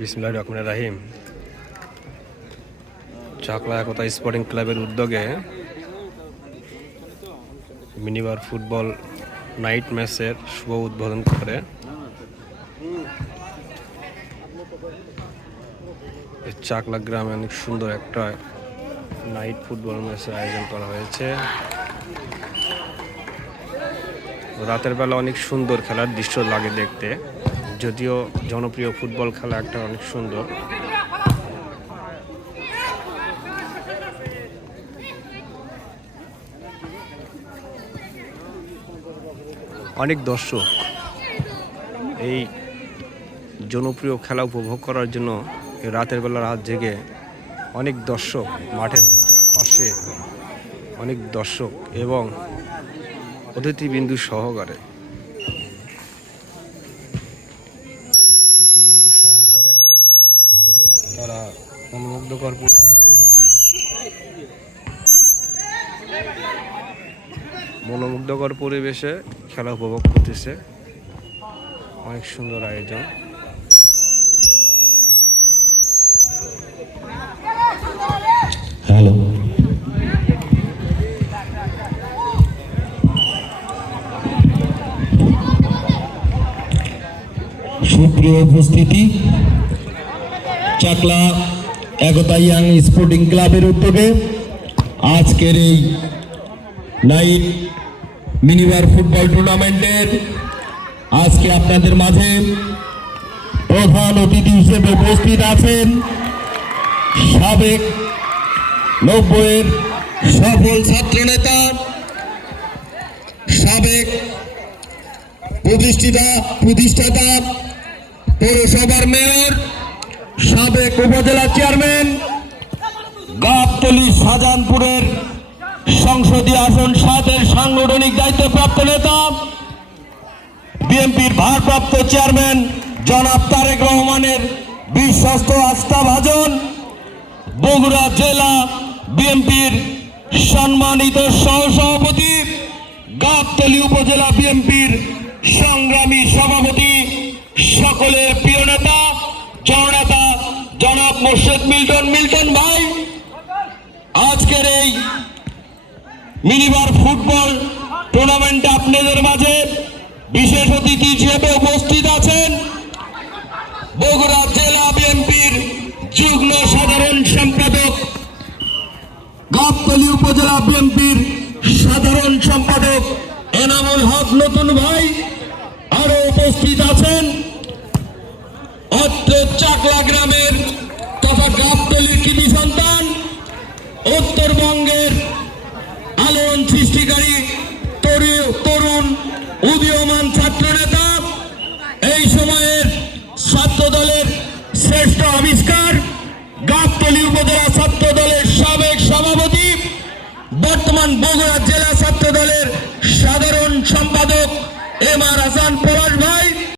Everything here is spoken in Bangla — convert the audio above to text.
বিসমুল্লাহ রহমান রাহিম। চাকলা একতা স্পোর্টিং ক্লাবের উদ্যোগে মিনিবার ফুটবল নাইট ম্যাচের শুভ উদ্বোধন করে। চাকলা গ্রামে অনেক সুন্দর একটা নাইট ফুটবল ম্যাচের আয়োজন করা হয়েছে। রাতের বেলা অনেক সুন্দর খেলার দৃশ্য লাগে দেখতে। যদিও জনপ্রিয় ফুটবল খেলা একটা অনেক সুন্দর। অনেক দর্শক এই জনপ্রিয় খেলা উপভোগ করার জন্য রাতের বেলা রাত জেগে অনেক দর্শক মাঠের পাশে অনেক দর্শক এবং অতিথিবিন্দু সহকারে মনোমুগ্ধকর পরিবেশে। মনোমুগ্ধকর পরিবেশে খেলা উপভোগ করতেছে। অনেক সুন্দর আয়োজন। হ্যালো। সুপ্রিয় উপস্থিতি চাকলা একতা ইয়াং স্পোর্টিং ক্লাবের উদ্যোগে আজকের এই নাইট মিনিবার ফুটবল টুর্নামেন্টের আজকে আপনাদের মাঝে প্রধান অতিথি হিসেবে উপস্থিত আছেন সাবেক নব্বইয়ের সফল ছাত্রনেতা, সাবেক প্রতিষ্ঠিতা, প্রতিষ্ঠাতা, পৌরসভার মেয়র সাবেক উপজেলা চেয়ারম্যান গাবতলি শাহজাহানপুরের সংসদীয় আসন সাতের সাংগঠনিক দায়িত্বপ্রাপ্ত নেতা, বিএনপির ভারপ্রাপ্ত চেয়ারম্যান জনাব তারেক রহমানের বিশ্বস্ত আস্থাভাজন বগুড়া জেলা বিএনপির সম্মানিত সহসভাপতি, গাবতলী উপজেলা বিএনপির সংগ্রামী সভাপতি, সকলের প্রিয় নেতা মোর্শেদ মিল্টন মিল্টন ভাই, আজকের এই মিনিবার ফুটবল টুর্নামেন্টে আপনাদের মাঝে বিশেষ অতিথি হিসেবে উপস্থিত আছেন বগুড়া জেলা বিএনপির যুগ্ম সাধারণ সম্পাদক, গাবতলী উপজেলা বিএনপির সাধারণ সম্পাদক এনামুল হক নতুন ভাই, আরও উপস্থিত আছেন। অত্র চাকলা গ্রামের গাবতলীর কৃতি সন্তান, উত্তরবঙ্গের আলোড়ন সৃষ্টিকারী তরুণ, উদীয়মান ছাত্রনেতা, এই সময়ের ছাত্র দলের শ্রেষ্ঠ আবিষ্কার গাবতলী উপজেলা ছাত্র দলের সাবেক সভাপতি, বর্তমান বগুড়া জেলা ছাত্র দলের সাধারণ সম্পাদক এম আর হাসান পলাশ ভাই